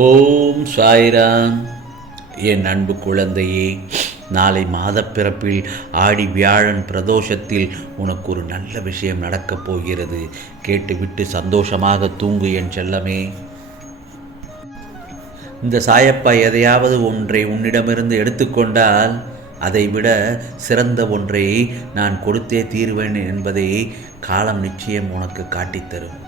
ஓம் சாய்ராம். என் அன்பு குழந்தையே, நாளை மாதப்பிறப்பில் ஆடி வியாழன் பிரதோஷத்தில் உனக்கு ஒரு நல்ல விஷயம் நடக்கப் போகிறது. கேட்டுவிட்டு சந்தோஷமாக தூங்கு என் செல்லமே. இந்த சாயப்பா எதையாவது ஒன்றை உன்னிடமிருந்து எடுத்துக்கொண்டால் அதைவிட சிறந்த ஒன்றை நான் கொடுத்தே தீருவேன் என்பதை காலம் நிச்சயம் உனக்கு காட்டித்தரும்.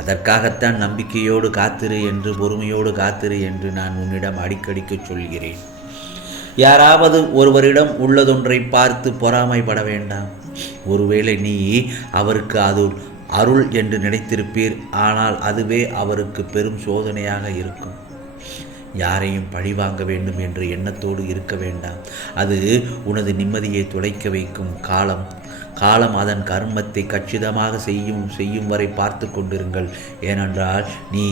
அதற்காகத்தான் நம்பிக்கையோடு காத்திரு என்று, பொறுமையோடு காத்திரு என்று நான் உன்னிடம் அடிக்கடிக்கு சொல்கிறேன். யாராவது ஒருவரிடம் உள்ளதொன்றை பார்த்து பொறாமைப்பட வேண்டாம். ஒருவேளை நீ அவருக்கு அது அருள் என்று நினைத்திருப்பீர், ஆனால் அதுவே அவருக்கு பெரும் சோதனையாக இருக்கும். யாரையும் பழிவாங்க வேண்டும் என்ற எண்ணத்தோடு இருக்க வேண்டாம். அது உனது நிம்மதியை துளைக்க வைக்கும். காலம் அதன் கர்மத்தை கச்சிதமாக செய்யும் வரை பார்த்து கொண்டிருங்கள். ஏனென்றால் நீ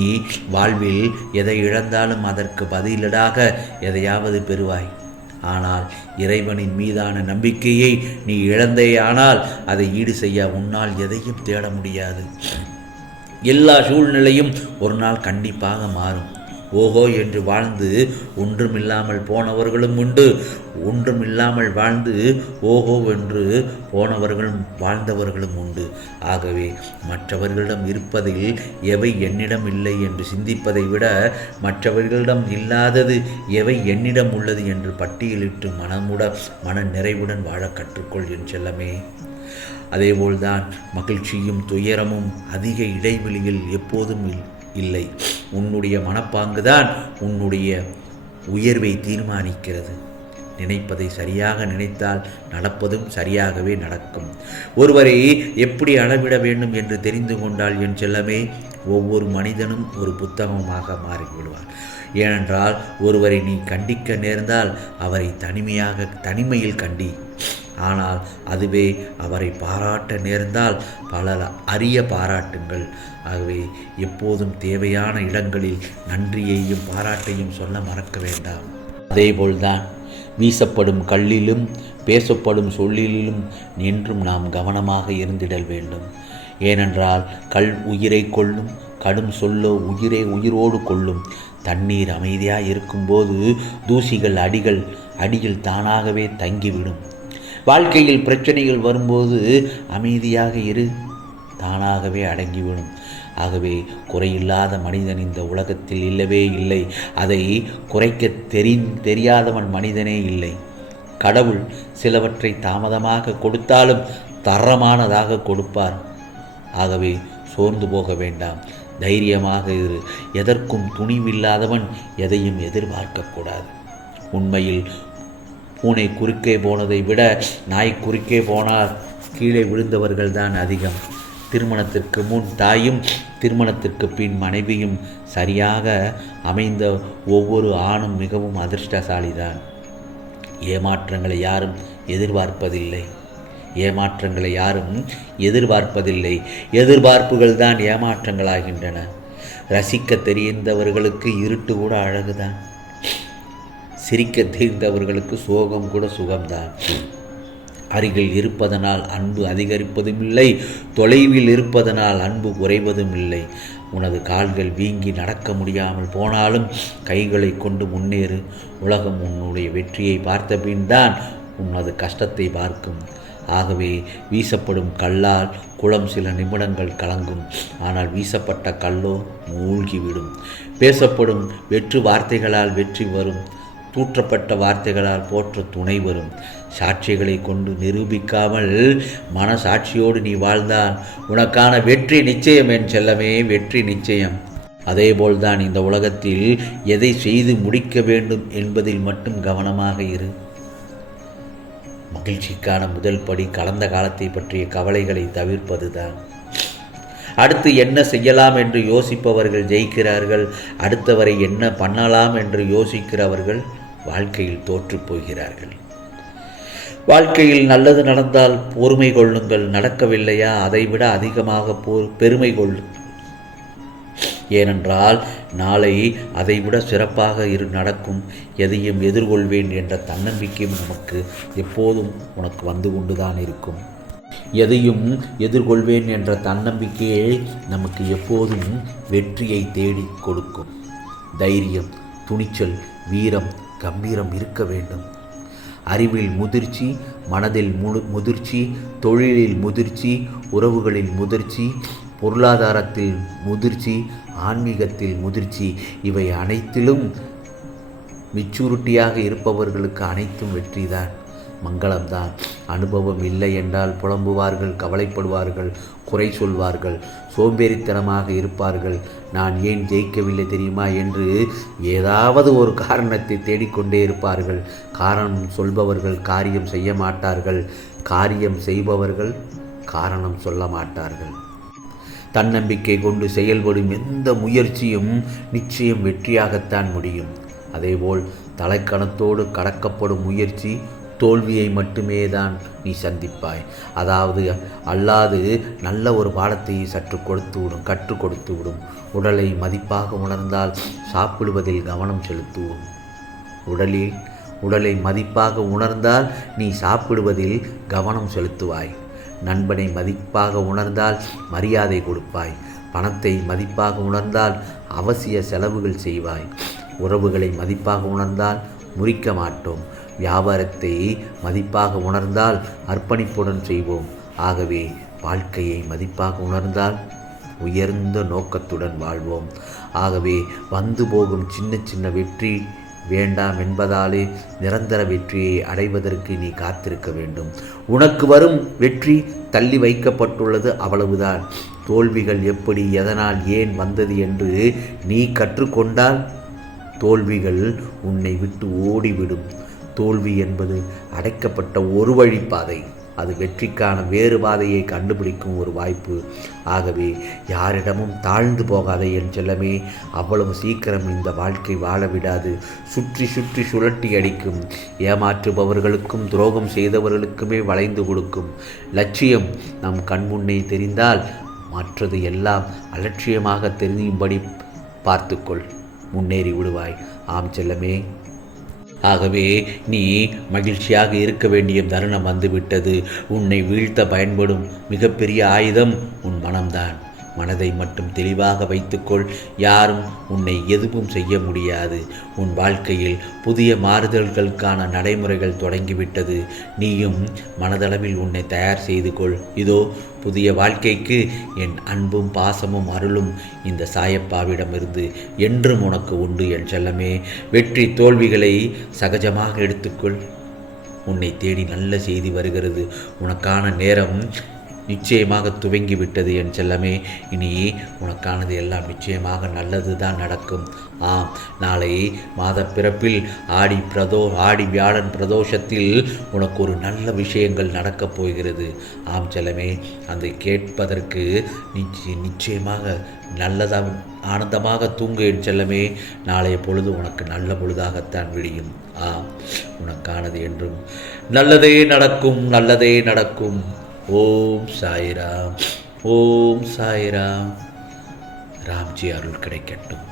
வாழ்வில் எதை இழந்தாலும் அதற்கு பதிலீடாக எதையாவது பெறுவாய். ஆனால் இறைவனின் மீதான நம்பிக்கையை நீ இழந்தேயானால் அதை ஈடு செய்ய உன்னால் எதையும் தேட முடியாது. எல்லா சூழ்நிலையும் ஒரு நாள் கண்டிப்பாக மாறும். ஓஹோ என்று வாழ்ந்து ஒன்றுமில்லாமல் போனவர்களும் உண்டு. ஒன்றுமில்லாமல் வாழ்ந்து ஓஹோ என்று வாழ்ந்தவர்களும் உண்டு. ஆகவே மற்றவர்களிடம் இருப்பதில் எவை என்னிடம் இல்லை என்று சிந்திப்பதை விட மற்றவர்களிடம் இல்லாதது எவை என்னிடம் உள்ளது என்று பட்டியலிட்டு மன நிறைவுடன் வாழ கற்றுக்கொள் என் செல்லமே. அதேபோல்தான் மகிழ்ச்சியும் துயரமும் அதிக இடைவெளியில் எப்போதும் இல்லை. உன்னுடைய மனப்பாங்குதான் உன்னுடைய உயர்வை தீர்மானிக்கிறது. நினைப்பதை சரியாக நினைத்தால் நடப்பதும் சரியாகவே நடக்கும். ஒருவரை எப்படி அளவிட வேண்டும் என்று தெரிந்து கொண்டால் என் செல்லமே, ஒவ்வொரு மனிதனும் ஒரு புத்தகமாக மாறிவிடுவார். ஏனென்றால் ஒருவரை நீ கண்டிக்க நேர்ந்தால் அவரை தனிமையில் கண்டி. ஆனால் அதுவே அவரை பாராட்ட நேர்ந்தால் பல அரிய பாராட்டுங்கள். ஆகவே எப்போதும் தேவையான இடங்களில் நன்றியையும் பாராட்டையும் சொல்ல மறக்க வேண்டாம். அதேபோல்தான் வீசப்படும் கல்லிலும் பேசப்படும் சொல்லிலும் என்றும் நாம் கவனமாக இருந்திடல் வேண்டும். ஏனென்றால் கல் உயிரை கொள்ளும், கடும் சொல்லோ உயிரோடு கொள்ளும். தண்ணீர் அமைதியாக இருக்கும்போது தூசிகள் அடியில் தானாகவே தங்கிவிடும். வாழ்க்கையில் பிரச்சனைகள் வரும்போது அமைதியாக இரு, தானாகவே அடங்கிவிடும். ஆகவே குறையில்லாத மனிதன் இந்த உலகத்தில் இல்லவே இல்லை. அதை குறைக்க தெரியாதவன் மனிதனே இல்லை. கடவுள் சிலவற்றை தாமதமாக கொடுத்தாலும் தரமானதாக கொடுப்பார். ஆகவே சோர்ந்து போக வேண்டாம், தைரியமாக இரு. எதற்கும் துணிவில்லாதவன் எதையும் எதிர்பார்க்கக்கூடாது. உண்மையில் பூனை குறுக்கே போனதை விட நாய் குறுக்கே போனால் கீழே விழுந்தவர்கள் தான் அதிகம். திருமணத்திற்கு முன் தாயும் திருமணத்திற்கு பின் மனைவியும் சரியாக அமைந்த ஒவ்வொரு ஆணும் மிகவும் அதிர்ஷ்டசாலிதான். ஏமாற்றங்களை யாரும் எதிர்பார்ப்பதில்லை. எதிர்பார்ப்புகள் தான் ஏமாற்றங்களாகின்றன. ரசிக்க தெரிந்தவர்களுக்கு இருட்டு கூட அழகுதான். சிரிக்க தெரிந்தவர்களுக்கு சோகம் கூட சுகம்தான். அருகில் இருப்பதனால் அன்பு அதிகரிப்பதும் இல்லை, தொலைவில் இருப்பதனால் அன்பு குறைவதும் இல்லை. உனது கால்கள் வீங்கி நடக்க முடியாமல் போனாலும் கைகளை கொண்டு முன்னேறு. உலகம் உன்னுடைய வெற்றியை பார்த்த பின் தான் உனது கஷ்டத்தை பார்க்கும். ஆகவே வீசப்படும் கல்லால் குளம் சில நிமிடங்கள் கலங்கும், ஆனால் வீசப்பட்ட கல்லோ மூழ்கிவிடும். பேசப்படும் வெற்று வார்த்தைகளால் வெற்றி வரும், தூற்றப்பட்ட வார்த்தைகளால் போற்ற துணை வரும். சாட்சிகளை கொண்டு நிரூபிக்காமல் மனசாட்சியோடு நீ வாழ்ந்தால் உனக்கான வெற்றி நிச்சயம் என் செல்லமே, வெற்றி நிச்சயம். அதேபோல்தான் இந்த உலகத்தில் எதை செய்து முடிக்க வேண்டும் என்பதில் மட்டும் கவனமாக இரு. மகிழ்ச்சிக்கான முதல் படி கடந்த காலத்தை பற்றிய கவலைகளை தவிர்ப்பதுதான். அடுத்து என்ன செய்யலாம் என்று யோசிப்பவர்கள் ஜெயிக்கிறார்கள். அடுத்தவரை என்ன பண்ணலாம் என்று யோசிக்கிறவர்கள் வாழ்க்கையில் தோற்று போகிறார்கள். வாழ்க்கையில் நல்லது நடந்தால் பொறுமை கொள்ளுங்கள். நடக்கவில்லையா அதைவிட அதிகமாக பெருமை கொள்ளுங்கள். ஏனென்றால் நாளை அதைவிட சிறப்பாக நடக்கும். எதையும் எதிர்கொள்வேன் என்ற தன்னம்பிக்கையும் நமக்கு எப்போதும் உனக்கு வந்து கொண்டுதான் இருக்கும். எதையும் எதிர்கொள்வேன் என்ற தன்னம்பிக்கையை நமக்கு எப்போதும் வெற்றியை தேடி கொடுக்கும். தைரியம், துணிச்சல், வீரம், கம்பீரம் இருக்க வேண்டும். அறிவில் முதிர்ச்சி, மனதில் முதிர்ச்சி, தொழிலில் முதிர்ச்சி, உறவுகளில் முதிர்ச்சி, பொருளாதாரத்தில் முதிர்ச்சி, ஆன்மீகத்தில் முதிர்ச்சி, இவை அனைத்திலும் மெச்சூரிட்டியாக இருப்பவர்களுக்கு அனைத்தும் வெற்றிதான், மங்களம்தான். அனுபவம் இல்லை என்றால் புலம்புவார்கள், கவலைப்படுவார்கள், குறை சொல்வார்கள், சோம்பேறித்தனமாக இருப்பார்கள். நான் ஏன் ஜெயிக்கவில்லை தெரியுமா என்று ஏதாவது ஒரு காரணத்தை தேடிக்கொண்டே இருப்பார்கள். காரணம் சொல்பவர்கள் காரியம் செய்ய மாட்டார்கள், காரியம் செய்பவர்கள் காரணம் சொல்ல மாட்டார்கள். தன்னம்பிக்கை கொண்டு செயல்படும் எந்த முயற்சியும் நிச்சயம் வெற்றியாகத்தான் முடியும். அதேபோல் தலைக்கணத்தோடு கடக்கப்படும் முயற்சி தோல்வியை மட்டுமே தான் நீ சந்திப்பாய். அல்லாது நல்ல ஒரு பாடத்தை சற்று கற்றுக் கொடுத்து விடும். உடலை மதிப்பாக உணர்ந்தால் சாப்பிடுவதில் கவனம் செலுத்துவோம். உடலை மதிப்பாக உணர்ந்தால் நீ சாப்பிடுவதில் கவனம் செலுத்துவாய். நண்பனை மதிப்பாக உணர்ந்தால் மரியாதை கொடுப்பாய். பணத்தை மதிப்பாக உணர்ந்தால் அவசிய செலவுகள் செய்வாய். உறவுகளை மதிப்பாக உணர்ந்தால் முறிக்க மாட்டோம். வியாபாரத்தை மதிப்பாக உணர்ந்தால் அர்ப்பணிப்புடன் செய்வோம். ஆகவே வாழ்க்கையை மதிப்பாக உணர்ந்தால் உயர்ந்த நோக்கத்துடன் வாழ்வோம். ஆகவே வந்து போகும் சின்ன சின்ன வெற்றி வேண்டாம் என்பதாலே நிரந்தர வெற்றியை அடைவதற்கு நீ காத்திருக்க வேண்டும். உனக்கு வரும் வெற்றி தள்ளி வைக்கப்பட்டுள்ளது, அவ்வளவுதான். தோல்விகள் எப்படி, எதனால், ஏன் வந்தது என்று நீ கற்றுக்கொண்டால் தோல்விகள் உன்னை விட்டு ஓடிவிடும். தோல்வி என்பது அடைக்கப்பட்ட ஒரு வழிப்பாதை, அது வெற்றிக்கான வேறு பாதையை கண்டுபிடிக்கும் ஒரு வாய்ப்பு. ஆகவே யாரிடமும் தாழ்ந்து போகாதே என் செல்லமே. அவ்வளவு சீக்கிரம் இந்த வாழ்க்கை வாழ விடாது. சுற்றி சுற்றி சுழட்டி அடிக்கும். ஏமாற்றுபவர்களுக்கும் துரோகம் செய்தவர்களுக்குமே வளைந்து கொடுக்கும். லட்சியம் நம் கண்முன்னே தெரிந்தால் மற்றது எல்லாம் அலட்சியமாக தெரியும்படி பார்த்துக்கொள், முன்னேறி விடுவாய். ஆம் செல்லமே. ஆகவே நீ மகிழ்ச்சியாக இருக்க வேண்டிய தருணம் வந்துவிட்டது. உன்னை வீழ்த்த பயன்படும் மிகப்பெரிய ஆயுதம் உன் மனம்தான். மனதை மட்டும் தெளிவாக வைத்துக்கொள். யாரும் உன்னை எதுவும் செய்ய முடியாது. உன் வாழ்க்கையில் புதிய மாறுதல்களுக்கான நடைமுறைகள் தொடங்கிவிட்டது. நீயும் மனதளவில் உன்னை தயார் செய்து கொள். இதோ புதிய வாழ்க்கைக்கு என் அன்பும் பாசமும் அருளும் இந்த சாயப்பாவிடமிருந்து என்றும் உனக்கு உண்டு என் செல்லமே. வெற்றி தோல்விகளை சகஜமாக எடுத்துக்கொள். உன்னை தேடி நல்ல செய்தி வருகிறது. உனக்கான நேரம் நிச்சயமாக துவங்கிவிட்டது என் செல்லமே. இனி உனக்கானது எல்லாம் நிச்சயமாக நல்லது தான் நடக்கும். ஆம், நாளை மாத பிறப்பில் ஆடி வியாழன் பிரதோஷத்தில் உனக்கு ஒரு நல்ல விஷயங்கள் நடக்கப் போகிறது. ஆம் செல்லமே, அதை கேட்பதற்கு நிச்சயமாக நல்லதாக ஆனந்தமாக தூங்கு என் செல்லமே. நாளைய பொழுது உனக்கு நல்ல பொழுதாகத்தான் விடியும். ஆம், உனக்கானது என்றும் நல்லதே நடக்கும், நல்லதே நடக்கும். ஓம் சாய்ராம், ஓம் சாய்ராம். ராம்ஜி அருள் கிடைக்கட்டும்.